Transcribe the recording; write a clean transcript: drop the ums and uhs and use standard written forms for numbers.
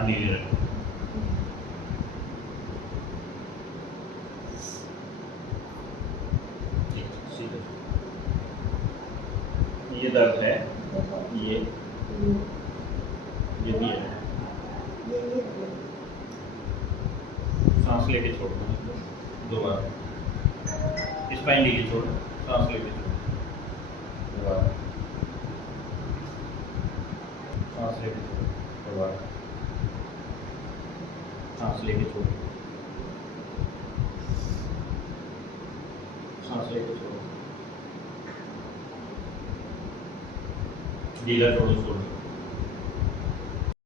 हाथ नीचे रखो। सीधे। ये दर्द है, ये भी है। सांस लेके छोड़ना दोबारा। स्पाइन नीचे छोड़, सांस लेके छोड़ दोबारा। सांस लेके छोड़ दोबारा। सांस लेके छोड़, सांस लेके छोड़। ढीला छोड़ो, छोड़।